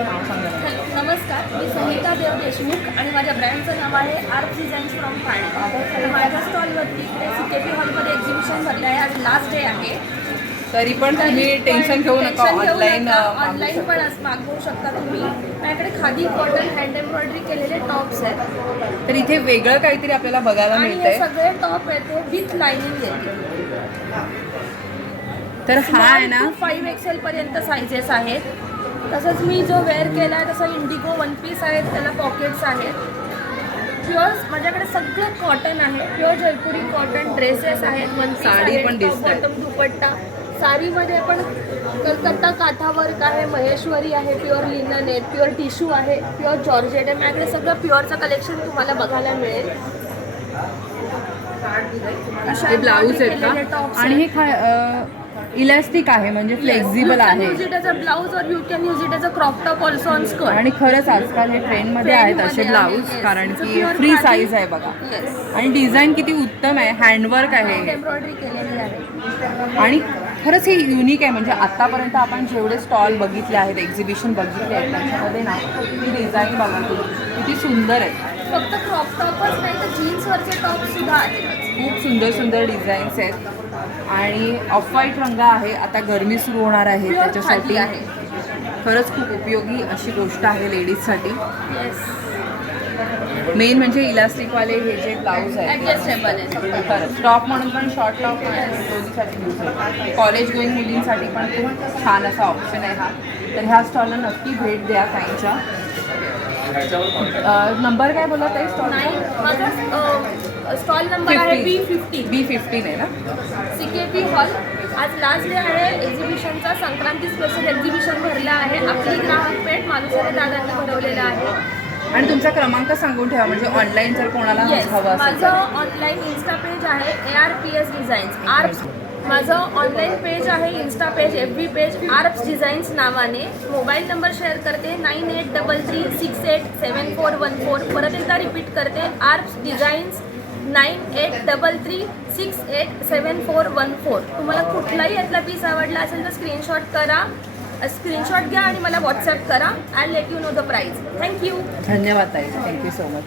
तुमचं नाव सांगा. नमस्कार. मी संहिता देव देशमुख आणि माझ्या ब्रँडचं नाव आहे आर्ट डिझाईन्स फ्रॉम ठाणे तर माझ्या स्टॉलवरती इकडे सी के पी हॉलमध्ये एक्झिबिशन भरलं आहे. आज लास्ट डे आहे. तरी पण तुम्ही टेन्शन घेऊ नका. ऑनलाईन ऑनलाईन पण आज मागवू शकता तुम्ही. माझ्याकडे खादी कॉटन हँड एम्ब्रॉयडरी केलेले टॉप्स आहेत. तर इथे वेगळं काहीतरी आपल्याला बघायला आणि हे मिळतंय. सगळे टॉप आहेत. ते विथ लाइनिंग येते तर हा आहे ना? फाईव्ह एक्सेल पर्यंत सायझेस आहेत. तसंच मी जो वेअर केला आहे तसं इंडिगो वन पीस आहेत त्याला पॉकेट्स आहेत. प्युअर माझ्याकडे सगळं कॉटन आहे. Pure Jaipuri cotton dresses one one sari पण. बॉटम दुपट्टा. साडीमध्ये पण कलकत्ता काथा वर्क आहे महेश्वरी आहे प्युअर लिनन आहे प्युअर टिश्यू आहे प्युअर जॉर्जेट आहे. माझ्याकडे सगळं प्युअरचं कलेक्शन तुम्हाला बघायला मिळेल. ब्लाऊज आहेत का? आणि हे इलास्टिक आहे म्हणजे फ्लेक्झिबल आहे. Use it as a blouse और you can use it as a crop top also on skirt आणि खरंच आजकाल हे ट्रेंडमध्ये आहेत असे ब्लाऊज. कारण की फ्री. साईज आहे बघा. आणि डिझाईन किती उत्तम आहे हँडवर्क आहे. एम्ब्रॉयडरी केलेली आहे. आणि खरंच हे युनिक आहे. म्हणजे आतापर्यंत आपण जेवढे स्टॉल बघितले आहेत एक्झिबिशन बघितले आहेत त्याच्यामध्ये ना ही डिझाईन बघा किती सुंदर आहे. फक्त क्रॉप टॉपच नाही तर जीन्सवरचे टॉप सुद्धा आहेत. खूप सुंदर सुंदर डिझाईन्स आहेत. आणि ऑफ व्हाईट रंग आहे. आता गरमी सुरू होणार आहे त्याच्यासाठी. आहे. खरंच खूप उपयोगी अशी गोष्ट आहे लेडीजसाठी येस मेन म्हणजे इलास्टिकवाले हे जे ब्लाऊज आहे टॉप म्हणून पण शॉर्ट टॉप दोन्हीसाठी कॉलेज गोईंग मुलींसाठी पण खूप छान असा ऑप्शन आहे हा. तर ह्या स्टॉलला नक्की भेट द्या काहींच्या नंबर काय बोलत आहे स्टॉल स्टॉल नंबर आहे बी फिफ्टी बी फिफ्टीन आहे ना? सी के पी हॉल आज लास्ट डे आहे एक्झिबिशनचा संक्रांती स्पेशल एक्झिबिशन भरलं आहे. आपली ग्राहक पेठ मालुसरे दादांनी भरवलेलं आणि तुमचा क्रमांक सांगून ठेवा म्हणजे ऑनलाईन जर कोणाला हवं असेल माझं तर. ऑनलाईन इन्स्टा पेज आहे A R P S designs Arps माझं ऑनलाईन पेज आहे insta page F B page Arps designs नावाने. मोबाईल नंबर शेअर करते nine eight double three six eight seven four one four परत एकदा repeat करते Arps designs nine eight double three six eight seven four one four तुम्हाला कुठलाही यातला piece आवडला असेल तर स्क्रीनशॉट करा. स्क्रीनशॉट घ्या आणि मला व्हॉट्सअप करा. I let you know the price thank you धन्यवाद ताई. Thank you so much